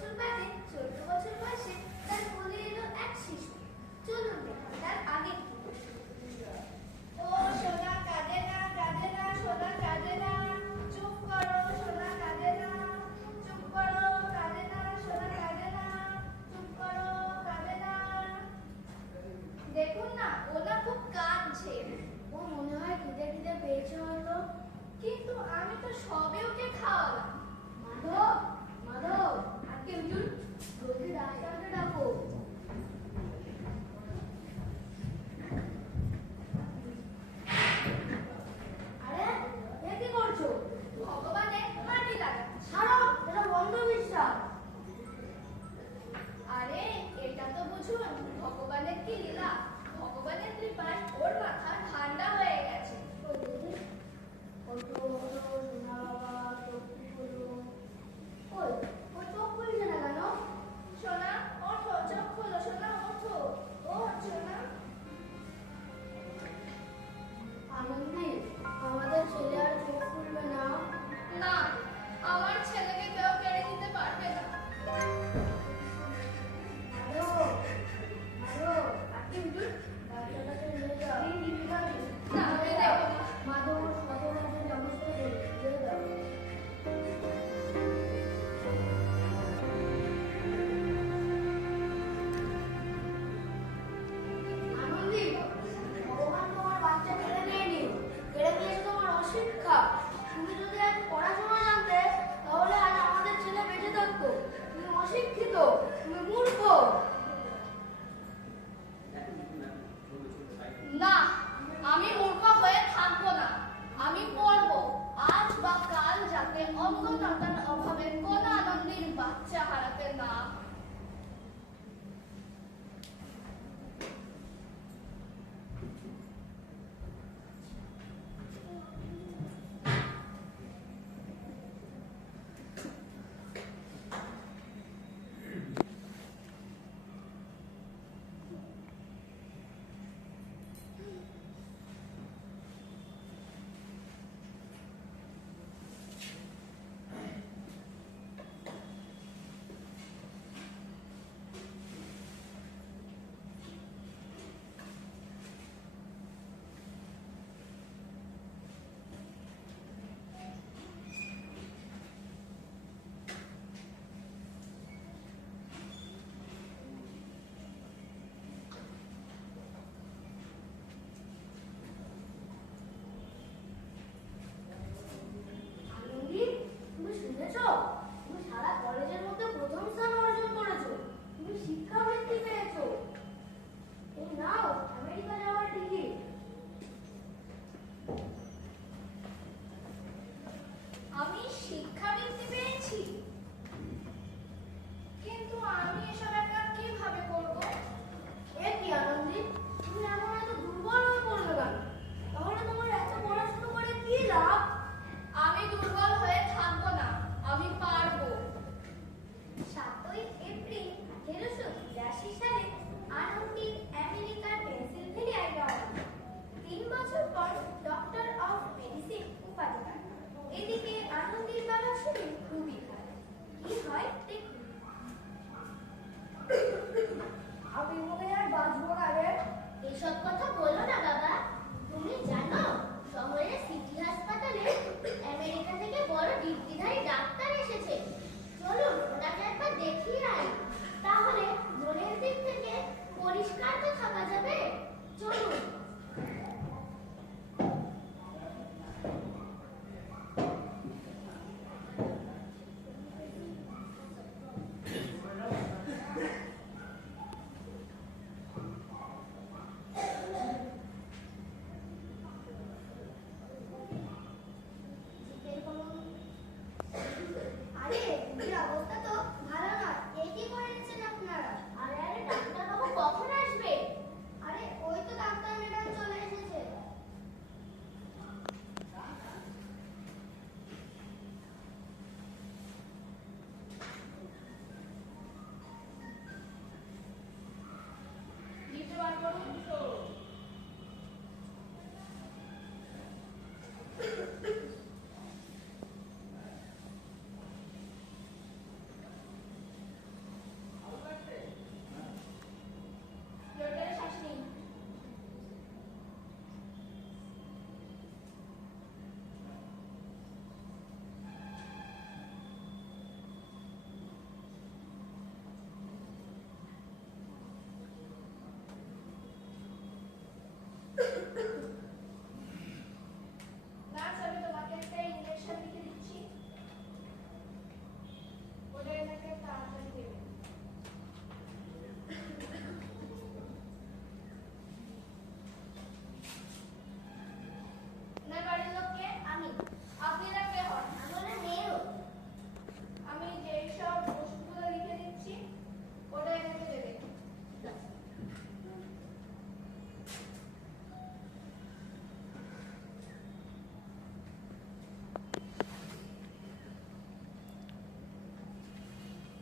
বছর বাদে চোদ্দ বছর বয়সে তার কোলে এলো এক শিশু। চলুন দেখুন তার আগে চুপ করো সোনা না চুপ করো সোনা না চুপ করো দেখুন না ওনা খুব কাঁদছে। ও মনে হয় খিদে খিদে পেয়েছে এদিকে আনন্দের বাবা শুনে খুবই খারাপ কি হয় দেখুন। আমি মনে হয় বাঁচবো না রে। এসব কথা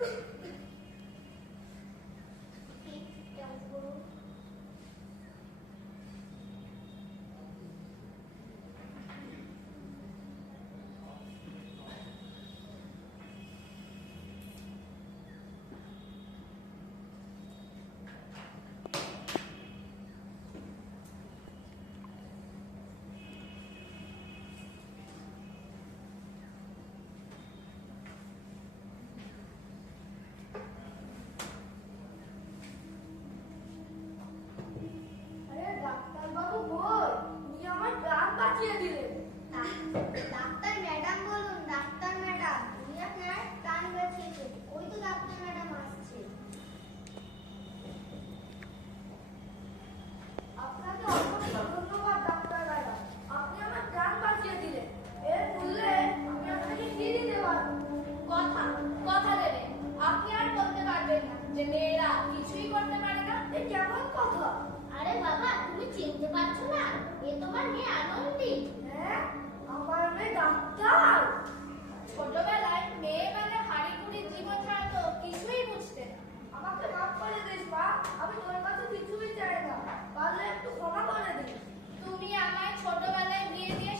you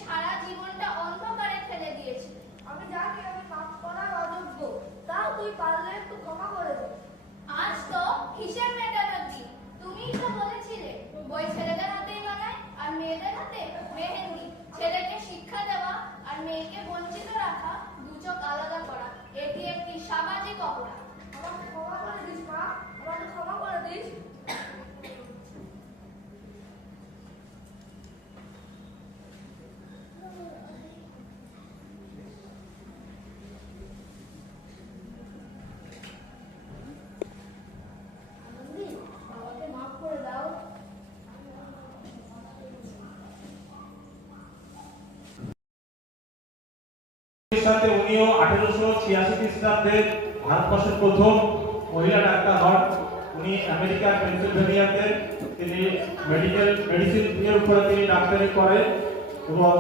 সারা জীবনটা অন্ধকারে ফেলে দিয়েছিলে আমি জানি আমি মাফ করার তাও তুই পারলে একটু ক্ষমা করে দে আজ তো হিসেব মেটানোর দিন তুমিই তো বলেছিলে বই ছেলেদের আর মেয়েদের হাতে মেহেন্দি। ছেলেকে শিক্ষা দেওয়া আর মেয়েকে বঞ্চিত রাখা দু চোখ আলাদা করা, এটি একটি সামাজিক অপরাধ। আমাকে ক্ষমা করে দিস, মা। আমাকে ক্ষমা করে দিস আনন্দি আমাকে মাফ করে দাও এর সাথে উনিও আঠেরোশো ছিয়াশি খ্রিস্টাব্দে ভারতবর্ষের প্রথম মহিলা ডাক্তার হন। উনি আমেরিকার পেনসিলভেনিয়াতে তিনি মেডিকেল মেডিসিন এর উপরে তিনি ডাক্তারি করেন এবং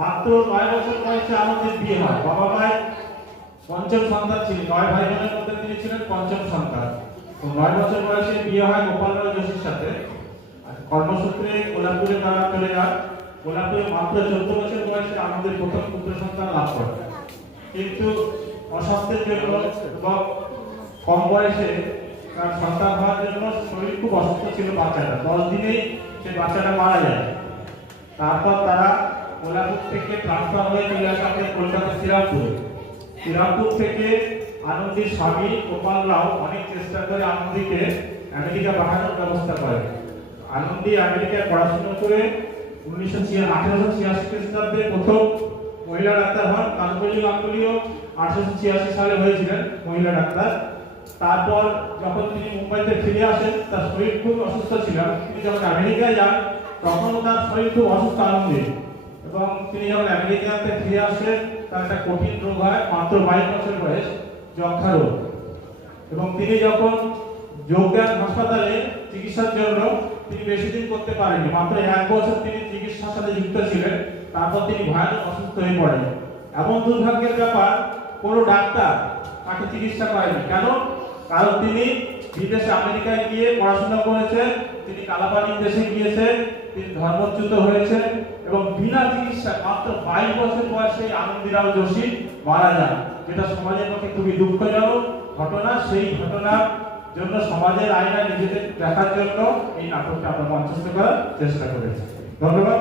মাত্র নয় বছর বয়সে আমাদের বিয়ে হয়, বাবা মায়ের পঞ্চম সন্তান ছিলেন, নয় ভাই বোনের মধ্যে তিনি ছিলেন পঞ্চম সন্তান। তো নয় বছর বয়সে বিয়ে হয় গোপাল রায় যোশীর সাথে। কর্মসূত্রে কোলাপুরে তারা চলে যান। গোলাপুরে মাত্র চোদ্দ বছর বয়সে আমাদের প্রথম পুত্র সন্তান লাভ করে কিন্তু অস্বাস্থ্যের জন্য এবং কম বয়সে তার সন্তান হওয়ার জন্য শরীর খুব অসুস্থ ছিল বাচ্চাটা। দশ দিনেই সে বাচ্চাটা মারা যায়। তারপর তারা কোলাপুর থেকে ট্রান্সফার হয়ে চলে আসে আমাদের কলকাতা শ্রীরামপুরে। শ্রীরামপুর থেকে আনন্দীর স্বামী গোপাল রাও অনেক চেষ্টা করে আনন্দীকে আমেরিকা পাঠানোর ব্যবস্থা করে। আনন্দী আমেরিকায় পড়াশোনা করে উনিশশো আঠারোশো ছিয়াশি খ্রিস্টাব্দে প্রথম মহিলা ডাক্তার হন কালকলি গাঙ্গুলিও আঠারোশো ছিয়াশি সালে হয়েছিলেন মহিলা ডাক্তার। তারপর যখন তিনি মুম্বাইতে ফিরে আসেন, তার শরীর খুব অসুস্থ ছিল। তিনি যখন আমেরিকায় যান, তখন তার শরীর খুব অসুস্থ আনন্দে। এবং তিনি যখন আমেরিকাতে ফিরে আসেন, তার একটা কঠিন রোগ হয়, মাত্র বাইশ বছর বয়স যক্ষা রোগ। এবং তিনি যখন যোগব্যায়াম হাসপাতালে চিকিৎসার জন্য তিনি বেশি দিন করতে পারেননি, মাত্র এক বছর তিনি চিকিৎসার সাথে যুক্ত ছিলেন। তারপর তিনি ভয়ানক অসুস্থ হয়ে পড়েন। এমন দুর্ভাগ্যের ব্যাপার, কোনো ডাক্তার তাকে চিকিৎসা করেনি। কেন? কারণ তিনি বিদেশে আমেরিকায় গিয়ে পড়াশোনা করেছেন, তিনি কালাপানি দেশে গিয়েছেন, তিনি ধর্মচ্যুত হয়েছেন এবং বিনা চিকিৎসা মাত্র বাইশ বছর বয়সে আনন্দিরাও যোশী মারা যান, যেটা সমাজের পক্ষে খুবই দুঃখজনক ঘটনা। সেই ঘটনার জন্য সমাজের আয়না নিজেদের দেখার জন্য এই নাটকটা আমরা মঞ্চস্থ করার চেষ্টা করেছি। ধন্যবাদ।